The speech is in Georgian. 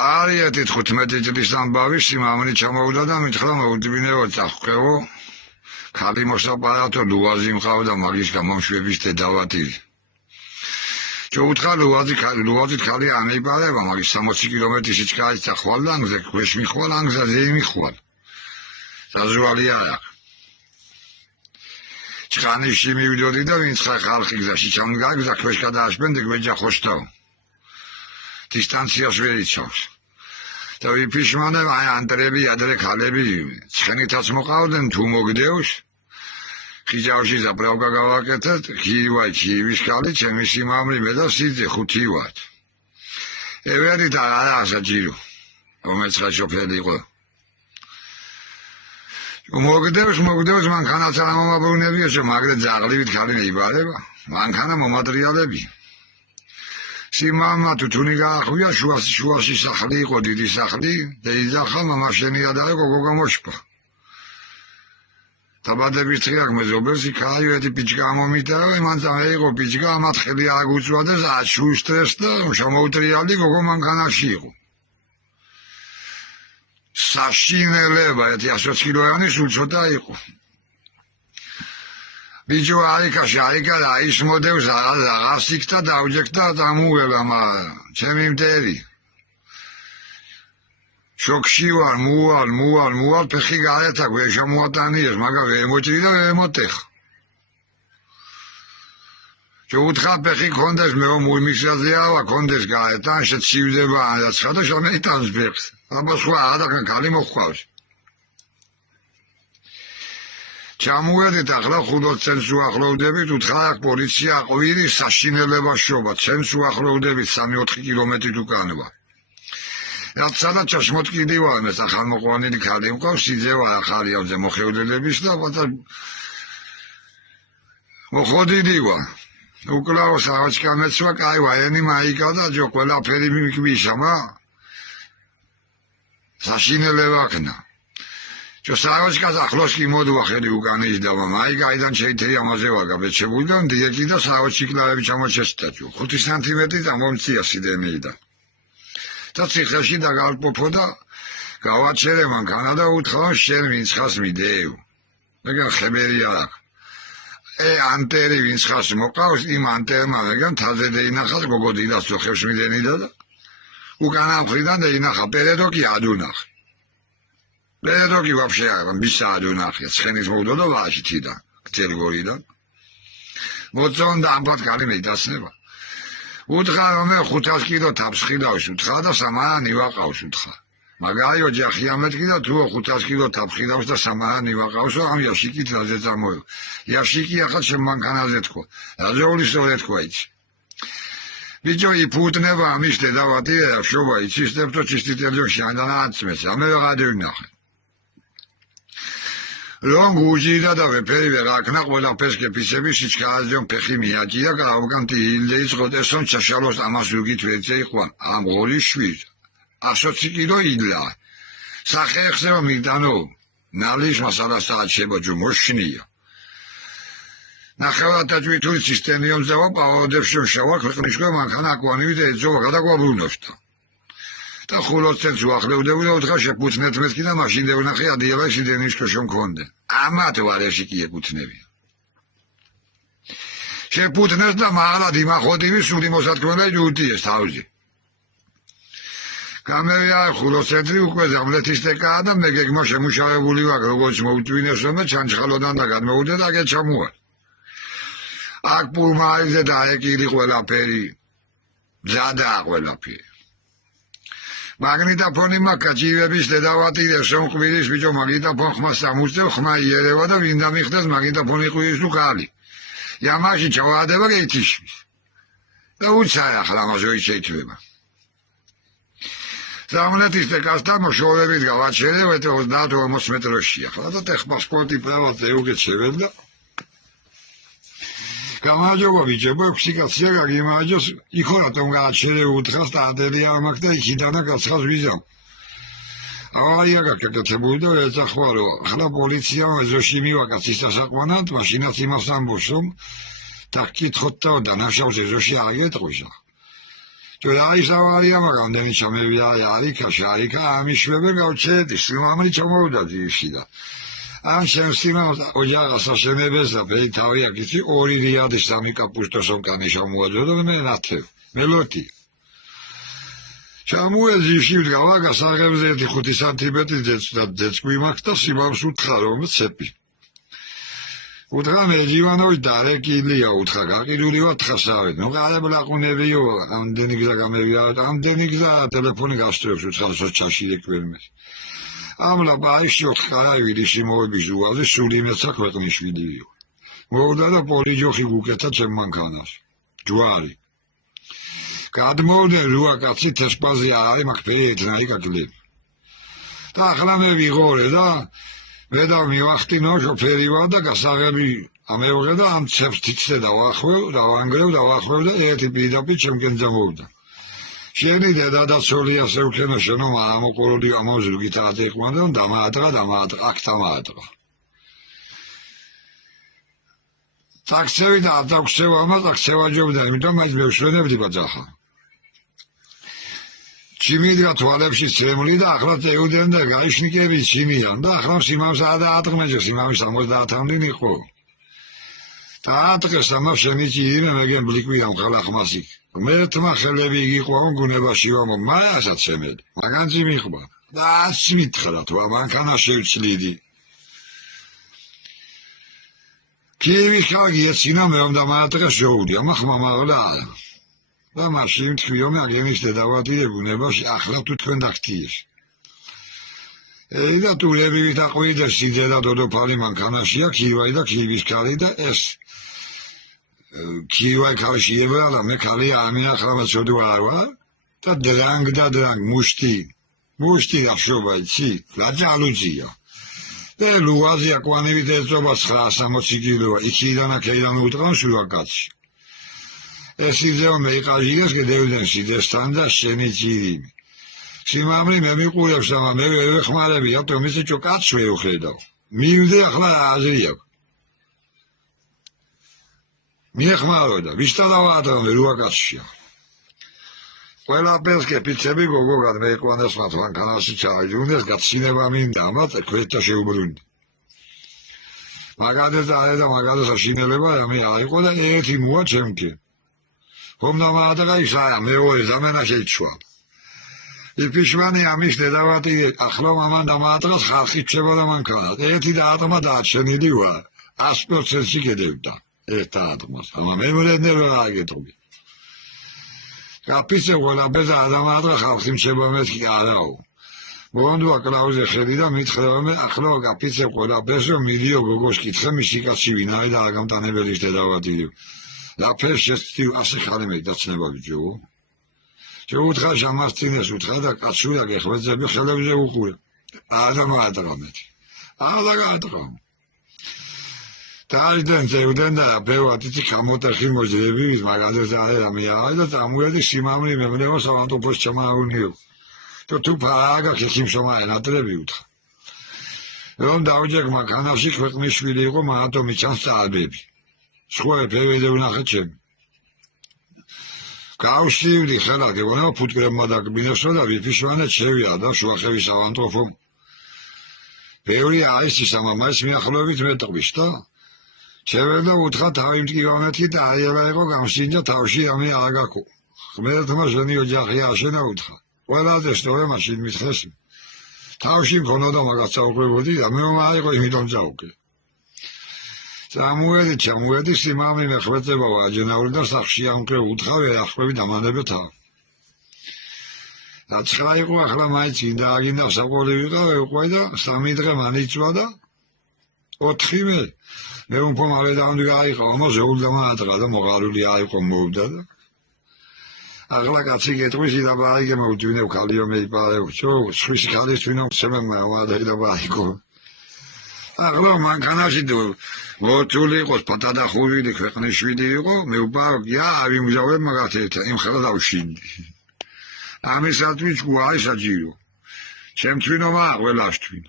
არიეთი 15 წლის ამბავი სიმამრი ჩამოვიდა და მითხრა მოუძვინეო წახვეო ქალი მოსაპარატო ლუაზი მყავდა მაგის გამომშვების დედავატირი ჩაუთხა ლუაზით ქალი ანეიბარება მაგის 60 კილომეტრში ჩაიცა ხვალლანგზე ქვეშ მიხვალ ანგზაზე მიხვალ საზვალი არა ჩხანიში მივიდოდი და ვინც ხალხი გზაში ჩამგაგზა ქვეშ გადააშბენ დეგმეჯა ხოსტაო დისტანციას ვერ იცავს და ვიფიშმანე აი ანტრები ადრე ქალები ცხენითაც მოყავდნენ თუ მოგდევს ხიჯავში ზაბრავკა გავაკეთეთ ქივის ქალი ჩემი სიმამრი მე და სიძე 5 ვარ ევერი და არა საჯირო რომელსაც შოფერი იყო მოგდევს მანქანაც არ მომაბრუნებია შემაგრე ძაღლივით ქალი იბარება მანქანა მომატრიალები სიმამა თუთუნი გაახვია შუაში სახლი იყო დიდი სახლი და იძახა მამაშენია და გოგო გამოშპა დაბადების დღე აქ მეზობელს იქაიო ერთი პიჭკა მომიტაო იმან წაიღო პიჭკა ამათ ხელი აგუწვა და აშუშტრეს და შემოუტრიალი გოგო მანქანაში იყო საშინელება ერთი 100 კილოიანი სულ ცოტა იყო ბიჭო აიკა და ის მოდევს აღარ სიქთა დავჯექდა დამუველა ჩემი მტერი შოქში ვარ მუვალ ფეხი გაეთა გვეშა მოატანიეს მაგა ვემოჭრი და ვემოტეხა ჩაუთხა ფეხი კონდეს მე მუიმისაზეავა კონდეს გაეთა შეცივდება აცხადა შემეიტანს ფეხს აბა სხვა ადაგან ქალი მოხავს ჩამოვედით ახლა 5 წელს უახლოვდებით უთხრა აქ პოლიცია ყვირი საშინელება შობა წელს უახლოვდებით 3-4 კილომეტრით უკანვა რაცადა ჩაშმოტკიდი ვარ მე სახალმოყვანილი ქალი მყავს სიძე ვარ ახალიავზე მოხევლელების და მოხოდიდი ვარ უკლაო სავაჭკა მეცვა კაი ვაენი მაიკა და ჯო ყველაფერი მიგვიშამა საშინელება ქნა Čo Sávečka za chlošky modu a chedy ukány izdava. Majka idan čejteri a mazeva gabeče budem, dieki da Sávečky klaveviča močestaču. 5 cm tam omci asi demi ida. Ta cihraši da gal popoda, kavat šere man Kanada utkhava šer vinc khas mideu. Vega xeberiak. Anteri vinc khas moqavs im anterma vegan taze de inakhat gogodida sokhevs mideni da. Ukana mkhridan de inakha peredoki adunakh. Peredoki вообще bisa adunakh. Ცხენის მოვდოდა ვაშითიდან, გწელგორიდან. მოწონ და ამბად კალი მეიდასნება. უთხრა რომ 500 კილო თაფს ხიდავს უთხრა და სამანი ვაყავს უთხრა. მაგარი ოჯახი ამეთქი და თუ 500 კილო თაფს ხიდავს და სამანი ვაყავსო ამ იაშიკით რაზე წამოევა. იაშიკი ახლა შემანქანაზე თქო. რაზე ულისწორე თქო იცი. ბიჭო იფუტნება ამის დედავატი შობა იცისდებთ და ჩისტიტელში ანდანაცმეს. ამე ვაღადევნახე. Long ucida da veperi rakna qola peskepitsები სიჩქარეზე ფეხი მიაჭია გავგანტი ილდეის ყოდესონ ჩაშალოს ამას რუგით ვერცე იყო ამ ღოლი შვიდ 120 კილო ილა სახეხზე მიდანო ნალის მასალას აჩებოჯო მოშნია ნახევარად თვითონ სისტემიონ ზევა პაოდებში შავა ქვეყნიშკო მანქანა კვანივი და ეძო გადაგვაბუნოშტა და ხულოს წელს უახლოვდებოდა და უთხრა შეფუძნეთ მეთქი და მაშინ დევნახე ადიელა შიდენიშკო შემქონდე ამათ ვარეში კი ეკუთვნებია შეფუძნეს და მაღლა დიმახოდივი სული მოსათქმელი ჯუტიეს თავზე გამევია ხულოს ცენტრი უკვე ზამლეთის ტეკაა და მე გეგმო შემუშავებული ვარ როგორც მოუწვინეს რომ ჩანჩხალოდან და გადმოვიდე და გეჩამოვალ აქ პულმაიზე და ეკილი ყველაფერი ზადა ყველაფერი მაგნიტოფონი მაკაჯივების დედავატირე შემყვირის ბიჭო მაგნიტოფონ ხმა სამუძე ხმა იერევა და ვინ დამიხდეს მაგნიტოფონი ყვის თუ კალი იამაში ჩავადება გეითიშვის და უცარა ხლა მოჟოი შეიძლება ზამნეთის ტეკასთან მოშორებით გავაჩერე 30-40 მეტროშია ხლა და ტეხპასპორტი პრევაზე უგეჩევენ და გამარჯობა ბიჭებო, ფსიქაცია გაგიმარჯოს, იქო რატომ გააჩერე უთხრას და ადელი ამაკ და იქიდანა გაცხას ვიზამ. ავარია გაკეთებული და ეძახვალო, ახლა პოლიცია ეზოში მივაკაც ისასაყვანად, მაშინაც იმას ამბობს, რომ დაკითხოთ და დანაშაულს ეზოში აღიეთყოშა. დაისავარია მაგამდენი ჩამევია არიქა ამიშვები გავჩერდი სიმამრი ჩამოვიდა ძირში და ამ შემსიმამს ოჯახს აშენებეს და ბეი თავი აქიცი 2 რიადის 3 კაპუსტოს ონკანი შემოაძო და მე ნათევ მელოდი ჩამოეძიში ვდგავა გასაღებზე 5 სანტიმეტრი ძეწყვი მაქვს და სიმამს უთხრა რომ ცეპი უთხრა მეჯივანოვი დარეკილია უთხრა გაყიდული ვარ თხასავეთ ნუ ყარებლაყუნებიო ამდენი გზა გამევია ამდენი გზა ტელეფონი გასწრებს უთხრა სოჩაში ეკვერმეს ამლა ბაიში ოთხაივიდი სიმოვების ზუაზე სული მეცა ქვეყნიშვიდიო მოვდა და პოლიჯოხი გუკეთა ჩემ მანქანას ჯვარი გადმოვდა რუა კაცი თესპაზი არ არის მაგ ფერი ეთნაი კაკლები და ახლა მე ვიღორე და მე და მივახტინო შოფერი ვარ და გასაღები ამეუღე და ამ ცებს თიცე დავახვევ და ერთი პირდაპირ ჩემკენ ძამოვდა შენი დედა და ცოლი ასე უქენო შენობა ამოყოლოდი ამოზრუგი თაზე იყვანდა და დამაატყა აქ დამაატყა ტაქსები და ტაქსევაჯობდა იმიტომ მაინც მევშვენებდი ბაძახა ჩიმიდრა თვალებში ცრემლი და ახლა წეუდენ და გაიშნიკები ჩინიან და ახლა სიმავს დაატყმეჯე სიმავის 70-მდე იყო დაატყეს ამა შემიჭი იმე მეგენ ბლიკვი ამ ხალახმასი მე თმა ხელები იყვაო გუნებაში ვამო მასაც შემედი მაგანძი მიყვა და სიმითხრა თუ მანქანა შევცლიდი კიევი ხაგი ეცინა მე ამ დამაატყე შოუდი ამა ხმამაღლა და მაშინ თქვიო მე აღენის დედავატირე ბუნებაში ახლა თუ თქვენ დაგტიეს და თულები ვიტაყვი და სიძე და დოდოფალი მანქანაშია ქივაი და ქივის ქალი და ეს ქივაი ქალში ებლა და მე ქალი ამიახლავა ცოდვარო და დრანგ მუშტი აღშობა იცი ლაჯალუძია ლუაზია კვანივით ეწობა 960 კილოა იქიდან აქედან უტყავს შუა კაცი ეს იძეო მე იყაჟიგეს გედევდნენ სიძესთან და შენი ძირიმი სიმამრი მე მიყურებს და მე ვეხმარები ავტო მისიჭო კაცს ვეუხედავ მივდე ახლა აზრი აქვს მიეხმაროდა ვიშთა დავაატყმე რუა კაცშია ყველაფერს კეპიცები გოგოგად მე იყვანეს მათ მანქანაში ჩავიჯუნდეს გაცინება მინდა ამათ ქვეშთა შეუბრუნდი მაგადეს აშინელება მე არ იყო და ერთი მოა ჩემკენ ხომ დამაატყა ისაა მეორე ზამენა შეიცვალა იფიშვანი ამის დედავატირე ახლა მამან დამაატყას ხალხი ჩებოდა მანქანა ერთი დაატყმა დაჩენილი ვარ 100%-ში გედევდა ერთ დაატყმას ამა მე მერენერო აგეთობი კაპიცე ყველაფერს დამაატყა ხალხი ჩება მეთქი არაო მოგონდვა კლაუზე ხელი და მითხრა მე ახლა კაპიცე ყველაფერს მიდიო გოგოს კითხე მისი კაცი ვინაა და აგამტანებელი დედავატირე ლაფერშესტი ასე ხარ მე დაცნებავი ჯო უთხრა ჟამასტინეს უთხრა და კაცურია გეხვეწები ხელებზე უყურე ადამიანმა გადაგატყო დაიდნენ ზევდნენ და ბევათი გამოტეხი მოძრები მაგალითად ამიაა და წამოედი სიმამრი მემნევა სავანტოფოს ჩამაუნიო თუ ფარაგა ხიმშომა ენატრები უთხრა რომ დავჯეკ მანქანაში ქვეყნიშვილი იყო მათო მიჩანს წარბები სხვა ფევედე ვნახე ჩემი გავშივდი ხელა გეუბნა ფუტკრებმა დაგბინოსო და ვიფიშვანე შევია და შუახევის ავანტოფო ბევრი არის ის ამამას მიახლოებით მეტყვის და შევედა უთხრა თავი მტკივანეთი და აიევა იყო გამსინჯა თავში ამი აგაკო ღმერთმა შენი ოჯახი აშენა უთხრა ყველაზე სწორე მაშინ მითხეს თავში მქონოდა მაგას წაუყვებოდი და მე მაიყო იმიტომ წაუკვე ჩამოედი სიმამრი მეხვეწება ვაჯენაური და სახში ამკრე უთხრა ვეახყვები დამანებე თავ და ცხრა იყო ახლა მაინც ინდა აგინდა საყოელი ვიყავ და 3 დღე მანიცვა და 4-ვე მე უმფომავე დამდი გაიყო მოზეულ დამაატყა და მოყარული აიყო მოვდა და ახლა კაცი გეტყვის და ბაიგე მოვდივნე ქალიო მეიპარეო სხვისი ქალის თვითონ შემემა და ბაიგო ახლა მანქანაში მოწული იყოს პატადა ხუვილი ქვეყნიშვილი იყო მე უპარკია ავიმგზავრე მაგათეთა იმ ხალხ დავშინდი ამისათვის გვარი საჭირო ჩემ თვითონა ყველას თვინ